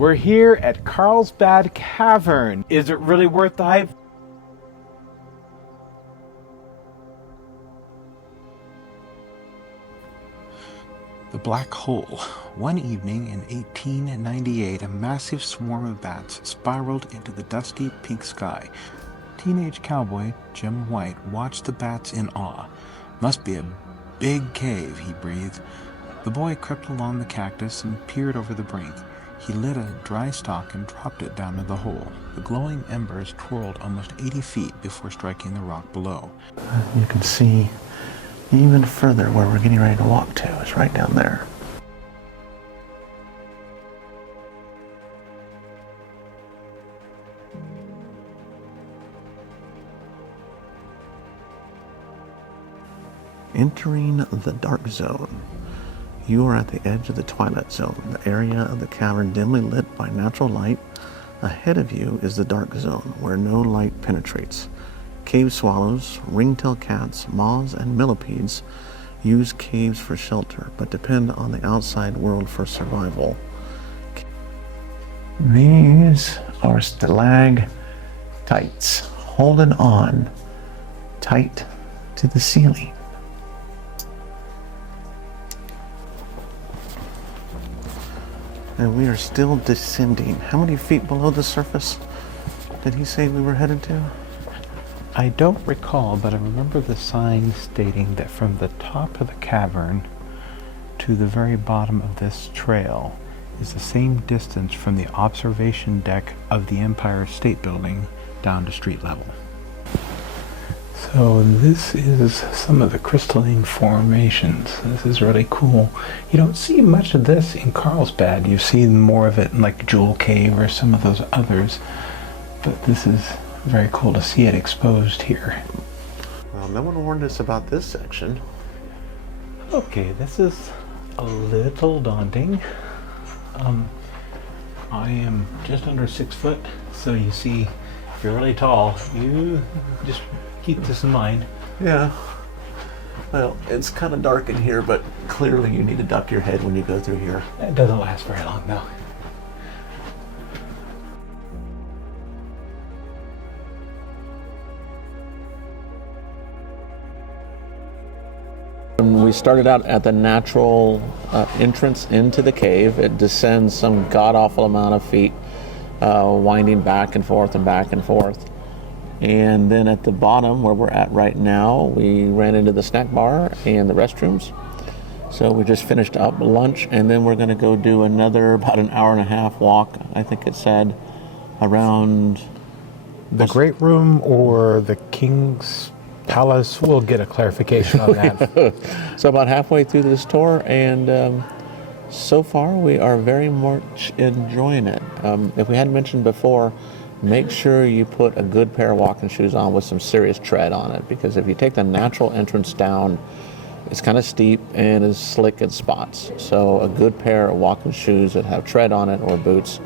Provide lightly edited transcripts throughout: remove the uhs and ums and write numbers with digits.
We're here at Carlsbad Cavern. Is it really worth the hype? The Black Hole. One evening in 1898, a massive swarm of bats spiraled into the dusty pink sky. Teenage cowboy Jim White watched the bats in awe. Must be a big cave, he breathed. The boy crept along the cactus and peered over the brink. He lit a dry stalk and dropped it down to the hole. The glowing embers twirled almost 80 feet before striking the rock below. You can see even further where we're getting ready to walk to is right down there. Entering the dark zone. You are at the edge of the twilight zone, the area of the cavern dimly lit by natural light. Ahead of you is the dark zone, where no light penetrates. Cave swallows, ringtail cats, moths, and millipedes use caves for shelter, but depend on the outside world for survival. These are stalactites, holding on tight to the ceiling. And we are still descending. How many feet below the surface did he say we were headed to? I don't recall, but I remember the sign stating that from the top of the cavern to the very bottom of this trail is the same distance from the observation deck of the Empire State Building down to street level. So this is some of the crystalline formations. This is really cool. You don't see much of this in Carlsbad. You see more of it in like Jewel Cave or some of those others. But this is very cool to see it exposed here. Well, no one warned us about this section. Okay, this is a little daunting. I am just under 6 foot, so you see, if you're really tall, you just keep this in mind. Yeah. Well, it's kind of dark in here, but clearly you need to duck your head when you go through here. It doesn't last very long, though. When we started out at the natural entrance into the cave, it descends some god-awful amount of feet, winding back and forth and back and forth. And then at the bottom, where we're at right now, we ran into the snack bar and the restrooms. So we just finished up lunch, and then we're going to go do another about an hour and a half walk, I think it said, around The Great Room or the King's Palace, we'll get a clarification on that. So about halfway through this tour, and so far we are very much enjoying it. If we hadn't mentioned before, make sure you put a good pair of walking shoes on with some serious tread on it, because if you take the natural entrance down, it's kind of steep and is slick in spots. So a good pair of walking shoes that have tread on it or boots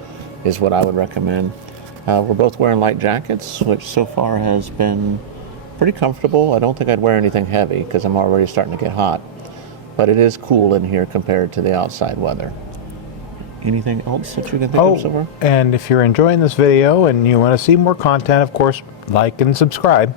is what I would recommend. We're both wearing light jackets, which so far has been pretty comfortable. I don't think I'd wear anything heavy because I'm already starting to get hot, but it is cool in here compared to the outside weather. Anything else that you can think of so far? And if you're enjoying this video and you want to see more content, of course, like and subscribe.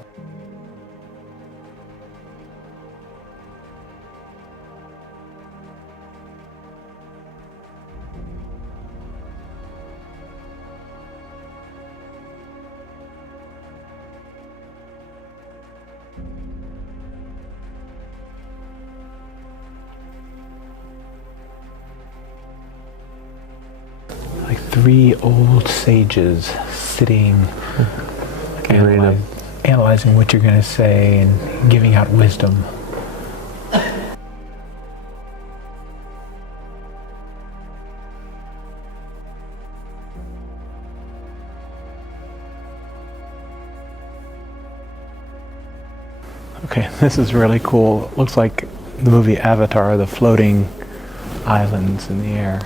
Like 3 old sages sitting, analyzing what you're going to say and giving out wisdom. Okay, this is really cool. It looks like the movie Avatar, the floating islands in the air.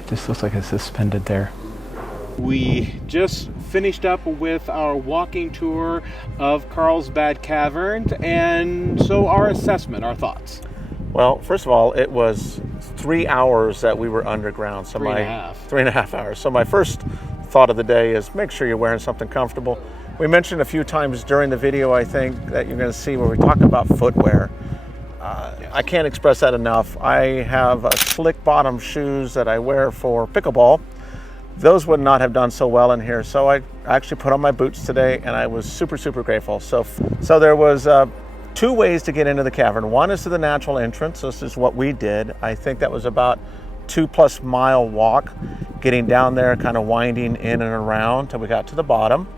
It just looks like it's suspended there. We just finished up with our walking tour of Carlsbad Caverns, and so our assessment, our thoughts. Well, first of all, it was 3 hours that we were underground. So 3.5 hours. So my first thought of the day is make sure you're wearing something comfortable. We mentioned a few times during the video, I think, that you're going to see where we talk about footwear. I can't express that enough. I have slick bottom shoes that I wear for pickleball. Those would not have done so well in here. So I actually put on my boots today, and I was super, super grateful. So there was 2 ways to get into the cavern. One is to the natural entrance. This is what we did. I think that was about 2+ mile walk, getting down there, kind of winding in and around till we got to the bottom.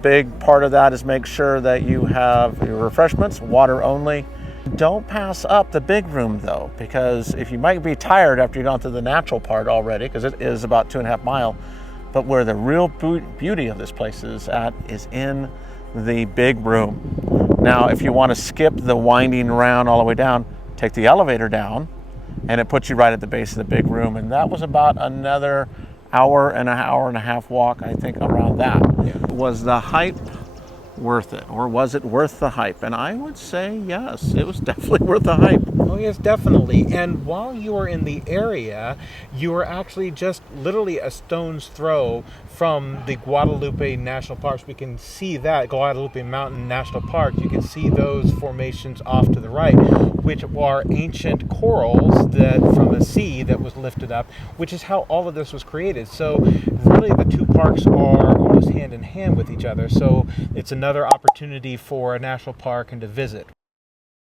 Big part of that is make sure that you have your refreshments, water only. Don't pass up the big room though, because if you might be tired after you've gone through the natural part already, because it is about 2.5 miles, but where the real beauty of this place is at is in the big room. Now, if you want to skip the winding around all the way down, take the elevator down, and it puts you right at the base of the big room. And that was about another hour and a half walk, I think, around that. Yeah. Was the hype worth it, or was it worth the hype? And I would say yes, it was definitely worth the hype. Oh yes, definitely. And while you were in the area, you were actually just literally a stone's throw from the Guadalupe National Parks. We can see that Guadalupe Mountain National Park. You can see those formations off to the right, which are ancient corals that from a sea that was lifted up, which is how all of this was created. So really the 2 parks are almost hand in hand with each other. So it's another opportunity for a national park and to visit.